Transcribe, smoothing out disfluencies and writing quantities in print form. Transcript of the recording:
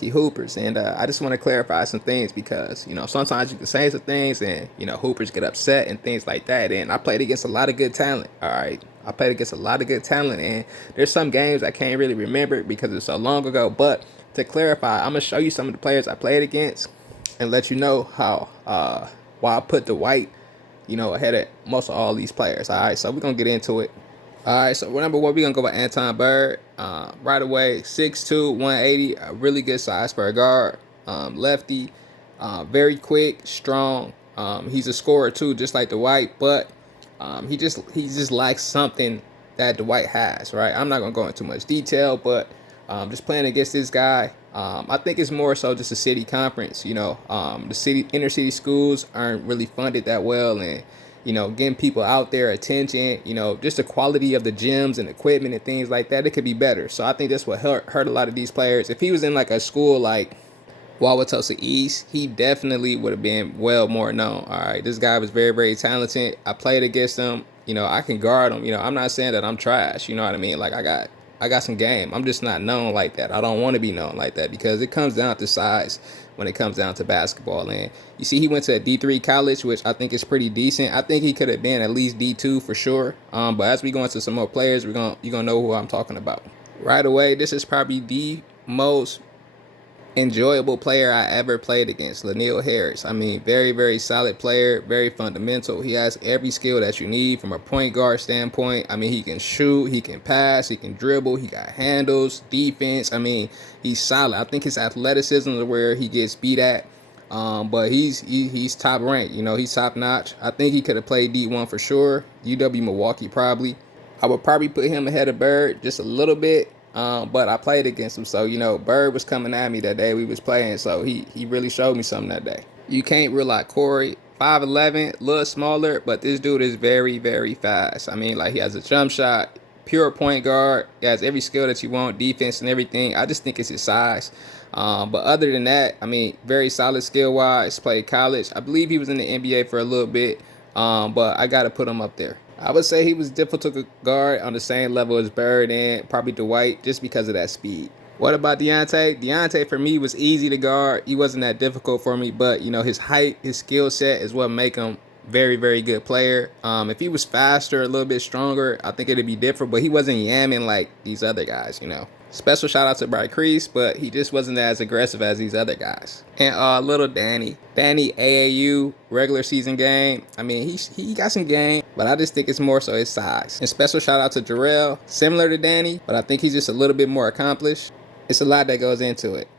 Hoopers, and I just want to clarify some things because sometimes you can say some things and hoopers get upset and things like that. And I played against a lot of good talent. All right, I played against a lot of good talent, and there's some games I can't really remember because it's so long ago. But to clarify, I'm gonna show you some of the players I played against and let you know how why I put Dwight ahead of most of all these players. All right, so we're gonna get into it. All right, so number one, we're going to go by Anton Bird. Right away, 6'2", 180, a really good size for a guard. Lefty, very quick, strong. He's a scorer too, just like Dwight, but he just lacks something that Dwight has, right? I'm not going to go into too much detail, but just playing against this guy, I think it's more so just a city conference. The inner city schools aren't really funded that well, and getting people out there attention, just the quality of the gyms and equipment and things like that, it could be better. So I think that's what hurt a lot of these players. If he was in like a school like Wauwatosa East, he definitely would have been well more known. All right, this guy was very, very talented. I played against him. I can guard him. I'm not saying that I'm trash. You know what I mean? Like I got some game. I'm just not known like that. I don't want to be known like that because it comes down to size when it comes down to basketball. And you see, he went to a D3 college, which I think is pretty decent. I think he could have been at least D2 for sure. But as we go into some more players, you're gonna know who I'm talking about right away. This is probably the most enjoyable player I ever played against, Laniel Harris. I mean, very, very solid player, very fundamental. He has every skill that you need from a point guard standpoint. I mean, he can shoot, he can pass, he can dribble, he got handles, defense. I mean, he's solid. I think his athleticism is where he gets beat at. But he's top ranked. He's top notch. I think he could have played D1 for sure. UW Milwaukee probably. I would probably put him ahead of Bird just a little bit. But I played against him, so Bird was coming at me that day we was playing, so he really showed me something that day. You can't rule out Corey, 5'11", a little smaller, but this dude is very, very fast. I mean, like, he has a jump shot, pure point guard. He has every skill that you want, defense and everything. I just think it's his size. But other than that, I mean, very solid skill-wise. Played college. I believe he was in the NBA for a little bit, but I got to put him up there. I would say he was difficult to guard on the same level as Bird and probably Dwight just because of that speed. What about Deontay? Deontay, for me, was easy to guard. He wasn't that difficult for me, but, his height, his skill set is what make him very, very good player. If he was faster, a little bit stronger, I think it'd be different, but he wasn't yamming like these other guys. Special shout out to Bright Crease, but he just wasn't as aggressive as these other guys. And little Danny AAU regular season game. I mean, he got some game, but I just think it's more so his size. And special shout out to Jarrell, similar to Danny, but I think he's just a little bit more accomplished. It's a lot that goes into it.